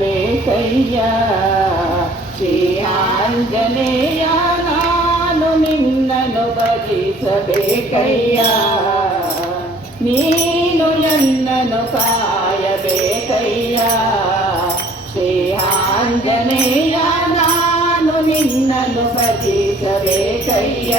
ಬೇಕಯ್ಯ ಶ್ರೀ ಆಂಜನೇಯ ನಾನು ನಿನ್ನನ್ನು ಭಜಿಸಬೇಕಯ್ಯ ನೀನು ಎನ್ನನ್ನು ಕಾಯಬೇಕಯ್ಯ ಶ್ರೀ ಆಂಜನೇಯ ನಾನು ನಿನ್ನನ್ನು ಭಜಿಸಬೇಕಯ್ಯ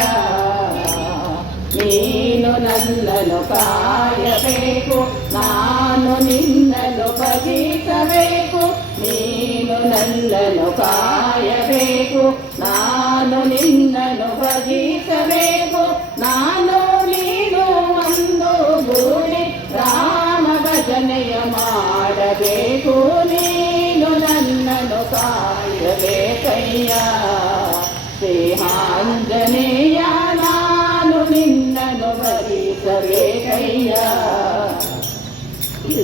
ನೀನು ನನ್ನನ್ನು ಕಾಯಬೇಕು ನಾನು ನಿನ್ನನ್ನು ಭಜಿಸಬೇಕು ನೀನು ನನ್ನನ್ನು ಕಾಯಬೇಕು ನಾನು ನಿನ್ನನ್ನು ಭಜಿಸಬೇಕು ನಾನು ನೀನು ಒಂದು ಗೂಡಿ ರಾಮ ಭಜನೆಯ ಮಾಡ ಕಾಯಬೇಕು ನೀನು ನನ್ನನ್ನು ಕಾಯಬೇಕಯ್ಯ ಶ್ರೀ ಆಂಜನೇಯ ನಾನು ನಿನ್ನನ್ನು ಭರಿಸಬೇಕಯ್ಯ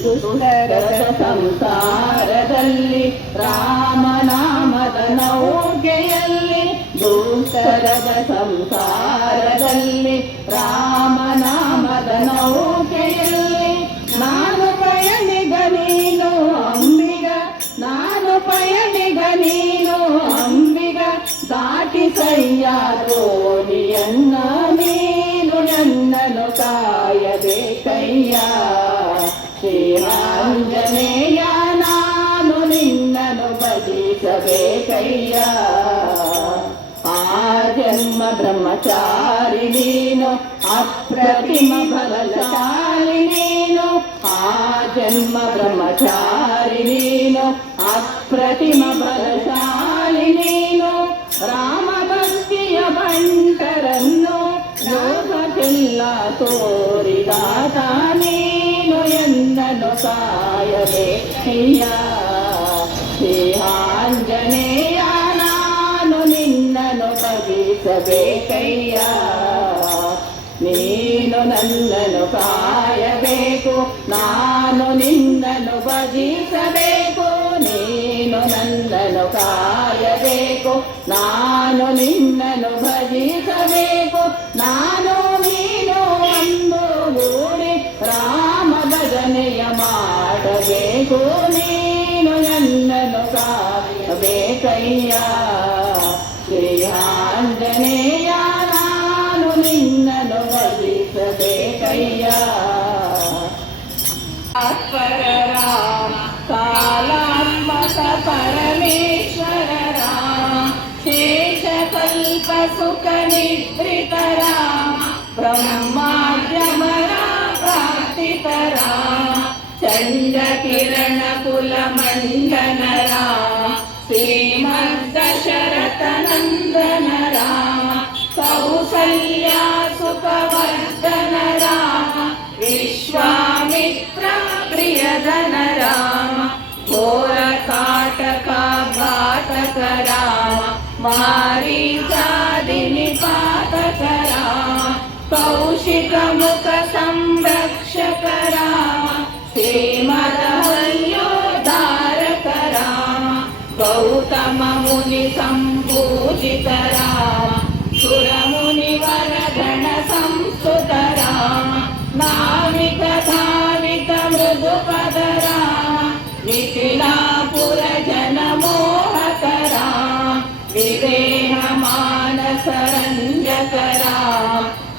ದುಷ್ಟರದ ಸಂಸಾರದಲ್ಲಿ ರಾಮನಾಮದ ನೌಕೆಯಲ್ಲಿ ದುಷ್ಟರದ ಸಂಸಾರದಲ್ಲಿ ರಾಮನಾಮದ ನೌಕೆಯಲ್ಲಿ ನಾನು ಪಯಣಿಗ ನೀನು ಅಂಬಿಗ ನಾನು ಪಯಣಿಗ ನೀನು ಅಂಬಿಗ ದಾಟಿಸಯ್ಯ ದೋಣಿಯನ್ನ ನೀನು ನನ್ನನ್ನು ಕಾಯಬೇಕಯ್ಯ ಶ್ರೀ ಆಂಜನೇಯ ನಾನು ನಿನ್ನನ್ನು ಭಜಿಸಬೇಕಯ್ಯ ಆ ಜನ್ಮ ಬ್ರಹ್ಮಚಾರಿ ನೀನು ಅಪ್ರತಿಮ ಬಲಶಾಲಿ ನೀನು ಆ ಜನ್ಮ ಬ್ರಹ್ಮಚಾರಿ ನೀನು ಅಪ್ರತಿಮ ಬಲಶಾಲಿ ನೀನು ರಾಮ ಭಕ್ತಿಯ ಬಂಟರನ್ನು ಲೋಕಕ್ಕೆಲ್ಲ ತೋರಿದಾತ ನೀನು ಎನ್ನನು ಕಾಯಬೇಕಯ್ಯ ಶ್ರೀ ಆಂಜನೇಯ ನಾನು ನಿನ್ನನ್ನು ಭಜಿಸಬೇಕಯ್ಯ ನೀನು ನನ್ನನ್ನು ಕಾಯಬೇಕು ನಾನು ನಿನ್ನನ್ನು ಭಜಿಸಬೇಕು ನೀನು ನನ್ನನ್ನು ಕಾಯಬೇಕು ನಾನು ನಿನ್ನನ್ನು ಭಜಿಸಬೇಕು ನಾನು ನೀನು ಒಂದು ಗೂಡಿ ರಾಮ ಭಜನೆಯ ಮಾಡಬೇಕು ನೀನು ನನ್ನನ್ನು ಕಾಯಬೇಕಯ್ಯ ಶ್ರೀ ಆಂಜನೇಯ ನಾನು ನಿನ್ನನ್ನು ಭಜಿಸಬೇಕಯ್ಯ ರಾಮ ಕಾಲಾತ್ಮಕ ಪರಮೇಶ್ವರ ರಾಮ ಶೇಷಕಲ್ಪ ಸುಖ ನಿದ್ರಿತ ರಾಮ ಬ್ರಹ್ಮಾದ್ಯಮರ ಪ್ರಾರ್ಥಿತ ರಾಮ ಚಂಡ ಕಿರಣ ಕುಲ ಮಂಡನ ರಾಮ ಶ್ರೀಮದ್ದಶರಥ ನಂದನ ರಾಮ ಕೌಸಲ್ಯ ಸುಖವರ್ಧನ ರಾಮ ವಿಶ್ವಾಮಿತ್ರ ಪ್ರಿಯಧನ ರಾಮ ಘೋರ ಕಾಟಕ ಘಾತಕ ರಾಮ ಮಾರೀಚಾದಿ ನಿಪಾತಕ ರಾಮ ಕೌಶಿಕ ಮುಖ ಸಂರಕ್ಷಕ ರಾಮ ಶ್ರೀಮದವಲ್ಯೋದ್ಧಾರಕ ರಾಮ ಗೌತಮ ಮುನಿ ಸಂಪೂಜಿತ ರಾಮ ಸುರಮುನಿವರ ಗಣ ಸಂಸ್ತುತ ರಾಮ ನಾವಿಕ ಧಾವಿತ ಮೃದುಪದ ರಾಮ ಮಿಥಿಲಾಪುರ ಜನ ಮೋಹಕ ರಾಮ ವಿದೇಹ ಮಾನಸ ರಂಜಕ ರಾಮ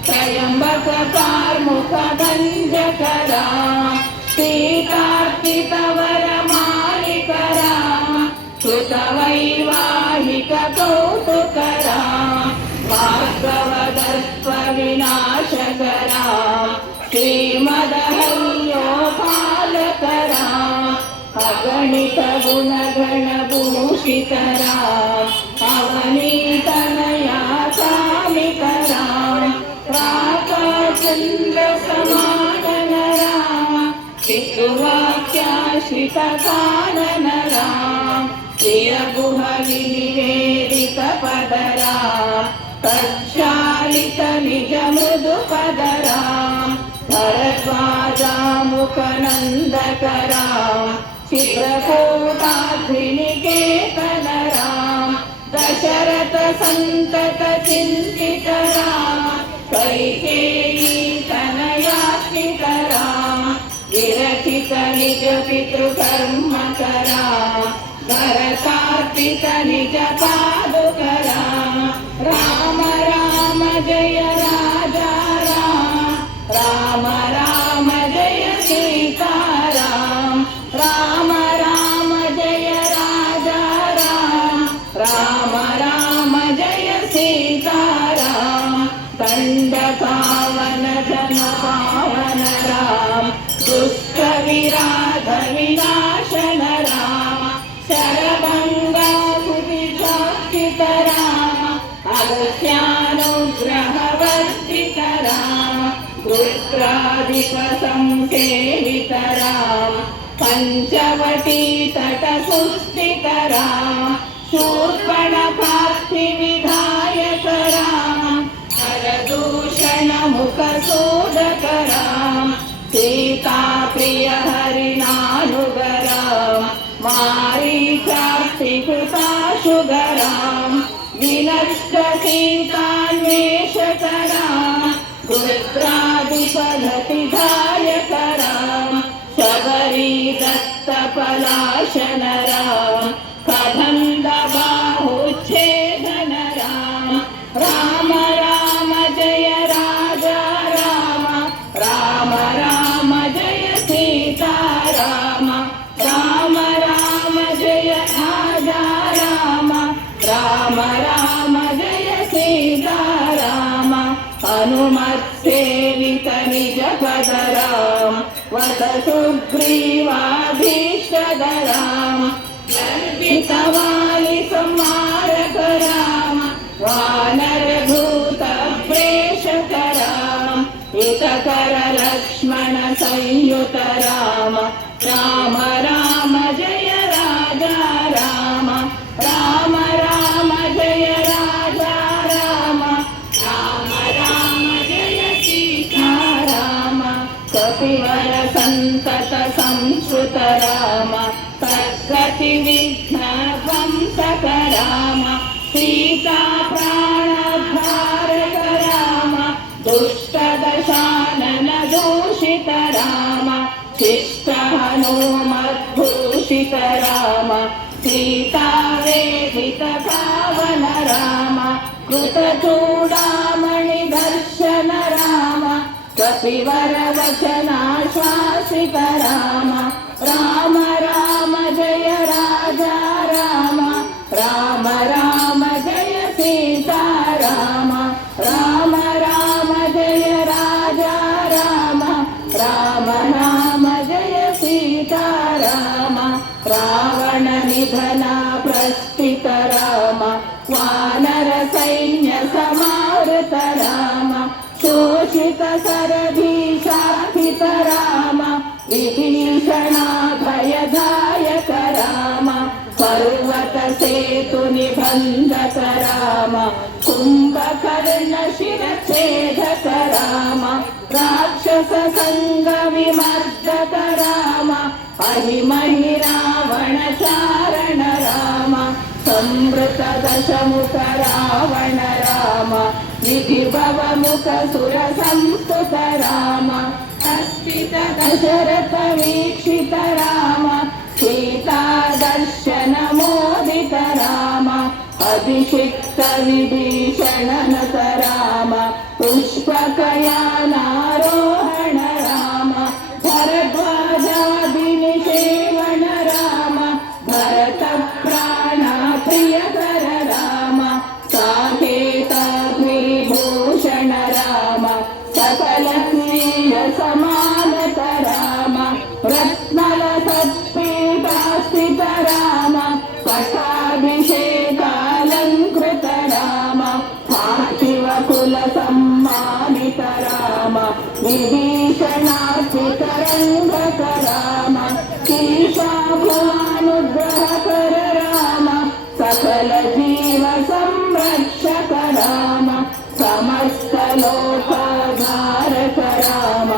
ತ್ರಯಂಬಕ ಕಾರ್ಮುಕ ಭಂಜಕ ರಾಮ ಸೀತಾರ್ಪಿತವರ ಮಾಲಿಕ ರಾಮ ಸುತ ವೈವಾಹಿಕ ಕೌತುಕ ರಾಮ ಭಾರ್ಗವದರ್ಪ ವಿನಾಶಕ ರಾಮ ಶ್ರೀಮದಹಲ್ಯೋಪಾಲಕ ರಾಮ ಅಗಣಿತ ಗುಣಗಣ ಭೂಷಿತ ರಾಮ ಅವನೀತನಯ ಕಾಮಿಕ ರಾಮ ಪ್ರಾಕಾಚಂದ್ರ ಸಮಾನನ ರಾಮ ಪಿತೃವಾಕ್ಯಾಶ್ರಿತ ಕಾನನ ರಾಮ ಪ್ರಿಯ ಗುಹ ನಿವೇದಿತ ಪದ ರಾಮ ತಚ್ಚಾಲಿತ ನಿಜ ಮೃದು ಪದ ರಾಮ ಭರದ್ವಾಜಾಮುಖ ನಂದಕ ರಾಮ ಚಿತ್ರಕೂಟಾದ್ರಿನಿಕೇತನ ರಾಮ ದಶರಥ ಸಂತತ ಚಿಂತಿತ ರಾಮ ಕೈಕೇಯಿ ತನಯಾತ್ಮಿಕ ರಾಮ ವಿರಚಿತ ನಿಜ ಪಿತೃಕರ್ಮಕ ರಾಮ ಭರತಾರ್ಪಿತ ನಿಜ ಪಾದುಕ ರಾಮ ರಾಮ ರಾಮ ಜಯ ರಾಜಾ ರಾಮ ರಾಮ ರಾಮ ಜಯ ಸೀತಾರಾಮ ರಾಮ ರಾಮ ಜಯ ರಾಜಾ ರಾಮ ರಾಮ ರಾಮ ಜಯ ಸೀತಾರಾಮ ದಂಡ ಪಾವನ ಜನ ಪಾವನ ರಾಮ ದುಷ್ಟ ವಿರಾಧ ವಿನಾಶನ ರಾಮ ಶರಭಂಗಾಕುತಿಚಾಕ್ಷಿತ ರಾಮ ಅಗಸ್ತ್ಯಾನುಗ್ರಹವರ್ಧಿತ ರಾಮ ರುದ್ರಾಧಿಪ ಸಂಸೇವಿತ ರಾಮ पञ्चवटी तटसुस्थित राम शूर्पणखार्तिविधायक राम हरदूषणमुखसूदक राम सीताप्रिय हरिनानुग राम मारीचार्तिकृताशुग राम विनष्ट सीतान्वेषक राम रुद्रादिपघटिधायक राम शबरी दत्तपलाशन राम कबन्ध बाहुच्छेदन राम राम राम जय राजा राम राम राम जय सीता राम राम राम जय राजा राम राम राम जय सीता राम हनुमत्सेवित निज पद राम वद सुग्रीवाभीष्टद राम लङ्कितवाली संहारक राम वानरभूत प्रेषक राम हितकर लक्ष्मण संयुत राम राम राम जय राजा राम राम राम जय राजा राम राम राम जय सीता राम कपिवर संतत संस्कृत राम सद्गति विघ्न ध्वंसक राम सीता प्राणधारक राम दुष्ट दशानन दूषित राम शिष्ट हनुमद्भूषित राम सीता वेदित पावन राम कृतचूडामणि दर्शन राम कपिवर वचनाश्वासित राम राम राम जय राजा राम राम राम जय सीता राम राम राम जय राजा राम राम राम जय सीता राम रावण निधन प्रस्थित राम वानर सैन्य समावृत राम शोषित सरधीशापित राम विभीषणाभयदायक राम पर्वत सेतु निबन्धक राम कुम्भकर्ण शिरच्छेदक राम राक्षस संग विमर्दक राम अहिमहि रावण चारण राम संवृत दशमुख रावण राम विधिभव मुख सुर संस्तुत राम अस्थित दशरथ वीक्षित राम सीता दर्शन मोदित राम अभिषिक्त विभीषण नत राम पुष्पकयानारोहण राम भरद्वाजादिनिषेवण राम भरत प्राण प्रियकर राम साकेत विभूषण राम सकल स्वीय समानत राम रत्नल सत्पीठास्थित राम पट्टाभिषेकालङ्कृत राम पार्थिव कुल सम्मानित राम विभीषणार्चित रङ्गक राम ईशाभुवानुग्रहकर राम सकल जीव संरक्षक राम समस्त लोकधारक राम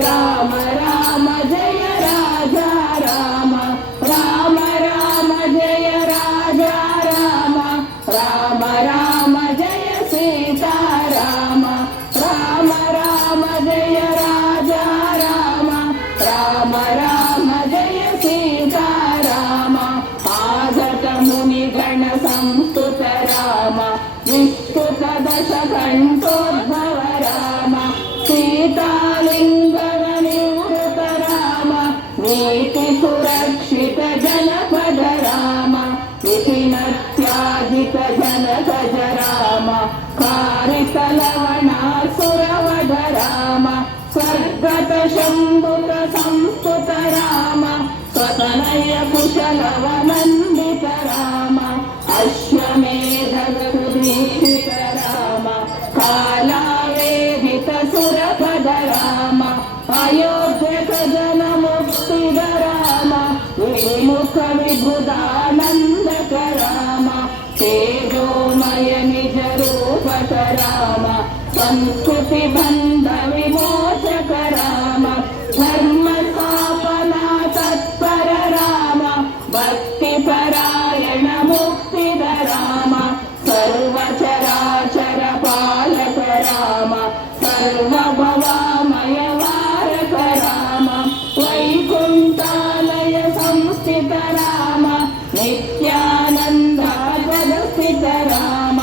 राम राम जय राजा राम राम राम जय राजा राम राम राम जय सीता राम राम राम जय राजा राम राम राम जय सीता राम आगत मुनिगण संस्तुत राम विस्तुत दशकण्ठोद्भव राम सीतालिङ्गन निवृत राम नीति सुरक्षित जनपद राम विपिनत्याजित जनकज राम कारित लवणासुरवध राम स्वर्गत शम्भुक संस्तुत राम स्वतनय कुशलवनन्दित राम अश्वमेधदीक्षित राम कालावेदित सुरपद राम अयोध्यक जनमुक्तिद राम लोक विभुदानन्दक राम तेजोमय निज रूपक राम संस्कृति बन्ध विमोचक राम धर्म स्थापना तत्पर राम भक्तिपरायण मुक्तिद राम सर्वचराचर पालक राम सर्वभवामय वारक राम वैकुण्ठालय संस्थित राम नित्यानन्द जगस्थित राम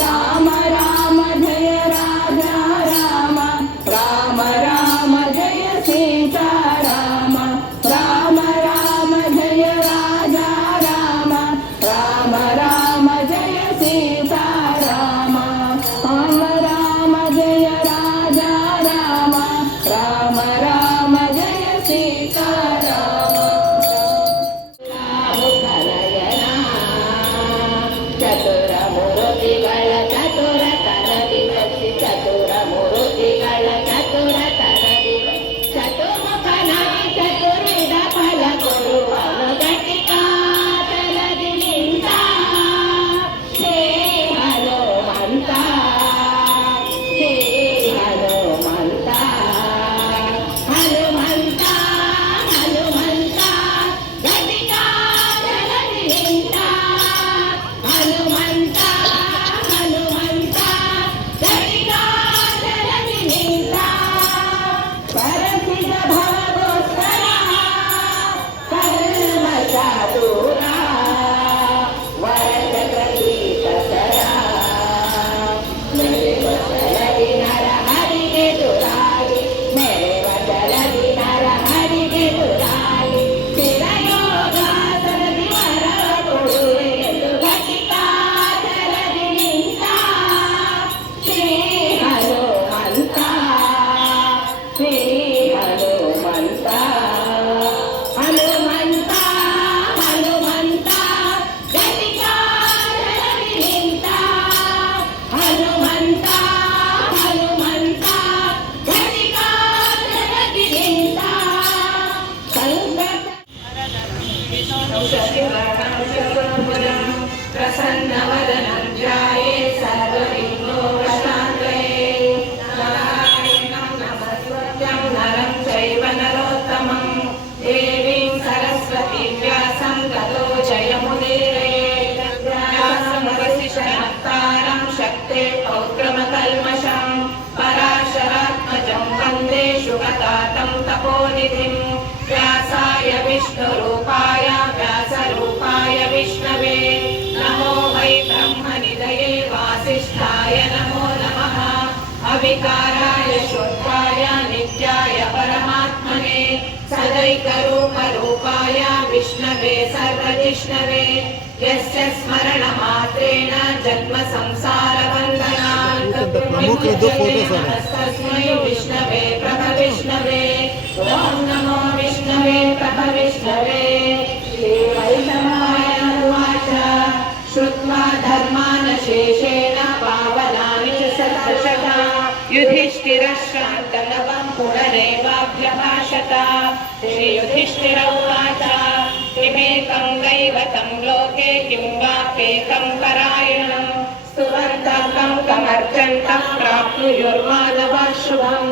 राम राम जय राजा राम राम राम जय सीता राम राम राम जय राजा राम राम राम जय सीता राम राम राम जय राजा राम राम राम जय सीता राम ಚತುರಮೂರ್ತಿಗಳ ಚತುರತನ ದಿವಸಿ ಚತುರಮೂರ್ತಿಗಳ ಚತುರತನ ದಿವಸಿ ಚತುರ್ಮುಖನಾಗಿ ಚತುರ್ವಿಧ ಫಲ ಕೊಡುವನು ಘಟಿಕಾತಲದಿ ನಿಂತ ಹೇ ಹನುಮಂತ ಹೇ ಹನುಮಂತ ಹನುಮಂತ ಹನುಮಂತ ಘಟಿಕಾತಲದಿ ನಿಂತ ಹನುಮಂತ ಹನುಮಂತ ಘಟಿಕಾತಲದಿ ನಿಂತ ಪರಸಿದ ಭವಗೋಸ್ಕರ ಕಲ್ಮಶ ದೂರ ವರಚಕ್ರಕೀಟಕರ ಮೆರೆವ ಜಲದಿ ನರ ಹರಿಗೆ ದುರಾಗಿ ಮೆರೆವ ಜಲದಿ ನರ ಹರಿಗೆ ದುರಾಗಿ ಸ್ಥಿರಯೋಗಾಸನದಿ ವರ ಕೊಡುವೆ ಎಂದು ಘಟಿಕಾತಲದಿ ನಿಂತ ಶ್ರೀ ಹನುಮಂತ ಶ್ರೀ ಹನುಮಂತ ಹನುಮಂತ ಹನುಮಂತ ಘಟಿಕಾತಲದಿ ನಿಂತ ಹನುಮಂತ ಹನುಮಂತ ಘಟಿಕಾತಲದಿ ನಿಂತ प्रसन्नवदनं ध्याये सर्वविघ्नोपशान्तये नारायणं नमस्कृत्यं नरं चैव नरोत्तमं देवीं सरस्वतीं व्यासं ततो जयमुदीरयेत् व्यासमवसिष्ठनप्तारं शक्तेः पौत्रमकल्मषं पराशरात्मजं वन्दे शुभतातं तपोनिधिं व्यासाय विष्णुरूपाय व्यासरूपाय विष्णवे नमो वै ब्रह्मनिधये वासिष्ठाय नमो नमः अविकाराय शुद्धाय नित्याय परमात्मने सदैकरूपरूपाय विष्णवे सर्वजिष्णवे यस्य स्मरणमात्रेण जन्म संसारबन्धनात् तस्मै विष्णवे प्रभविष्णवे ॐ नमो विष्णवे प्रभविष्णवे श्रीवैष्णवाय उवाच श्रुत्वा धर्मान् शेषेण पावनानि च सदर्शता युधिष्ठिरः शान्तनवं पुनरेवाभ्यभाषत श्रीयुधिष्ठिर उवाच किमेकं दैवतं लोके किं वाप्येकं परायणं स्तुवन्तकं कमर्चन्तं प्राप्नुयुर्मानवः शुभं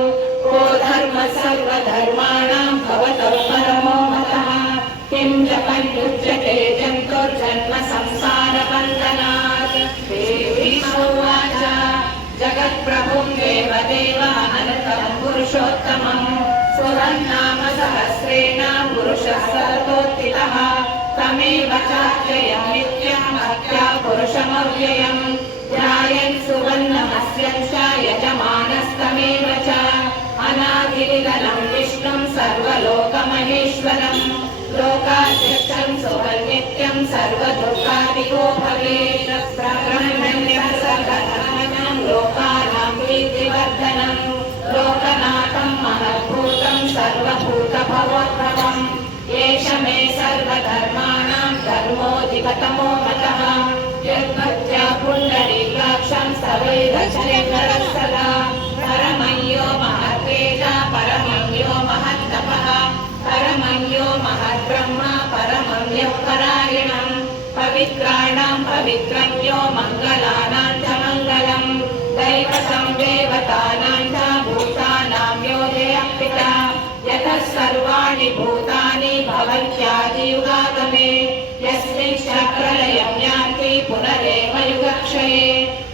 को धर्मः सर्वधर्माणां भवतः परमो मतः किं जपन्युज्यते जन्तुर्जन्म संसारबन्धनात् श्रीभीष्मोवाच जगत्प्रभुं देवदेवः अनन्तं पुरुषोत्तमं सुरन्नाम सहस्रेण पुरुषः सर्वोत्थितः तमेव चार्चयं नित्यं भक्त्या पुरुषमव्ययं ध्यायन् सुवर्णमस्यं च यजमानस्तमेव च अनादिनिधनं विष्णुं सर्वलोकमहेश्वरं लोकाध्यक्षं सुवर्नित्यं सर्वदुःखादिको भवेत् ब्रह्मण्यं लोकानां कीर्तिवर्धनं लोकनाथं महद्भूतं सर्वभूतभवोद्भवम् एष मे सर्वधर्माणां धर्मोऽधिगतमो मतः यद्भक्त्या पुण्डरीकाक्षं स्तवेद चरितरः सदा परमय्यो महत्तेज परमय्यो महत्तपः परमय्यो महद्ब्रह्म परमय्यो पवित्राणां पवित्रं यो मङ्गलानां च मङ्गलम् दैवतं देवतानां च भूतानां यो जयः पिता यतः सर्वाणि भूतानि भवन्त्यादियुगागमे यस्मिंश्च प्रलयं यान्ति पुनरेव युगक्षये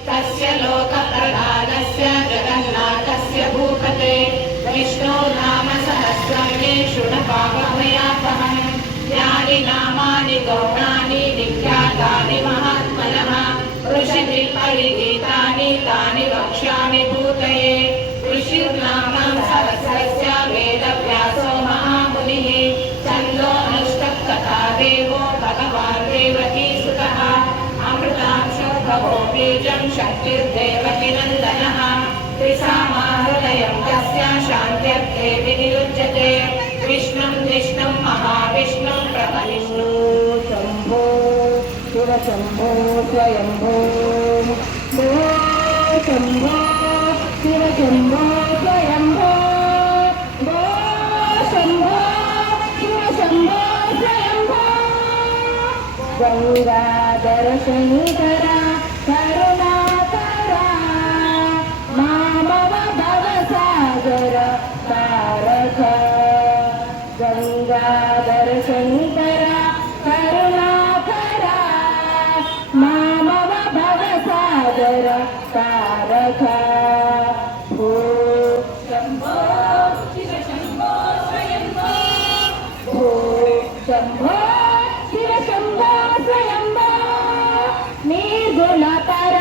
तस्य लोकप्रधानस्य जगन्नाथस्य भूपते विष्णो नाम सहस्रं मे शृणुपावमयापहम् यानि नामानि गौणानि विख्यातानि महात्मनः ऋषिभिः परिगीतानि तानि वक्ष्यामि भूतये ऋषिर्नाम सहस्रस्य वेदव्यासो महामुनिः छन्दोऽनुष्टुप्तथा देवो भगवान् देवकीसुतः अमृतांशो भवो बीजं शक्तिर्देवकी नन्दनः त्रिसामा हृदयं तस्य शान्त्यर्थे विनियुज्यते विष्णुं विष्णुं महाविष्णुं प्रभविष्णु शम्भो शिव शम्भो स्वयम्भो शम्भो शिव शम्भो स्वयम्भो शम्भो शिव शम्भो स्वयम्भो गङ्गाधर शङ्करा करुणाकरा मामव भवसागर तारक गङ्गाधर शङ्करा करुणाकरा मामव भवसागर तारक भो शम्भो शिव शम्भो स्वयम्भो भो शम्भो शिव शम्भो स्वयम्भो निर्गुण पर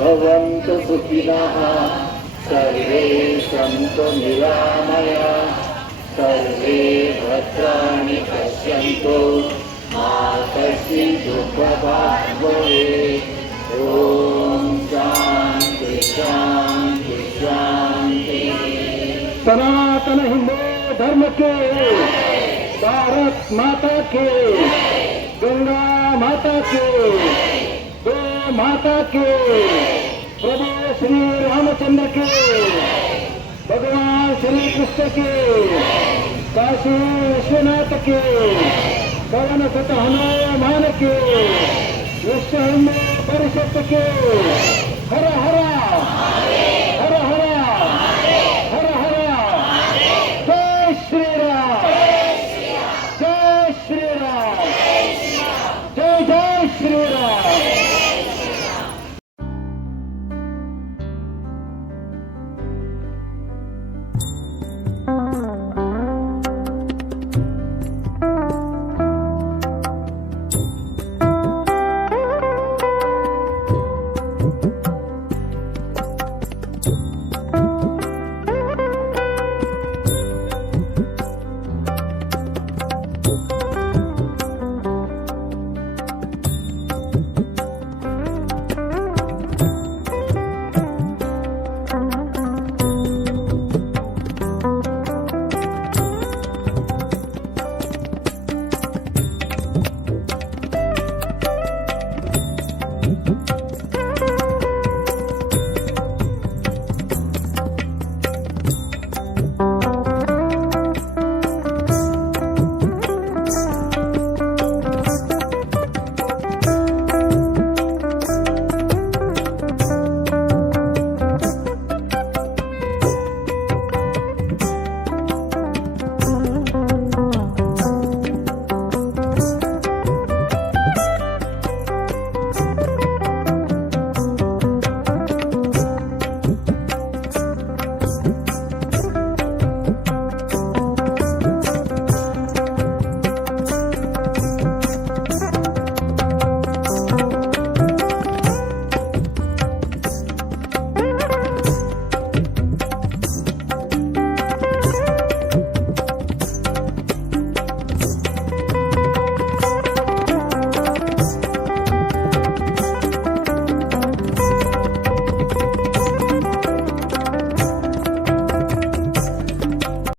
भवन्तु सुखिनः सर्वे सन्तु निरामयाः सर्वे भद्राणि पश्यन्तु मा कश्चित् दुःखभाग् भवेत् ॐ शान्ति शान्ति शान्तिः। सनातन हिंदू धर्म के, भारत माता के, गंगा माता के, गौ माता के, प्रभु श्री रामचंद्र के, भगवान श्री कृष्ण के, काशी विश्वनाथ के, पवन सुत हनुमान के, विश्व हिंदू परिषद के, हर हर हर हर हर हर जय श्री राम, जय श्री राम, जय जय श्री राम।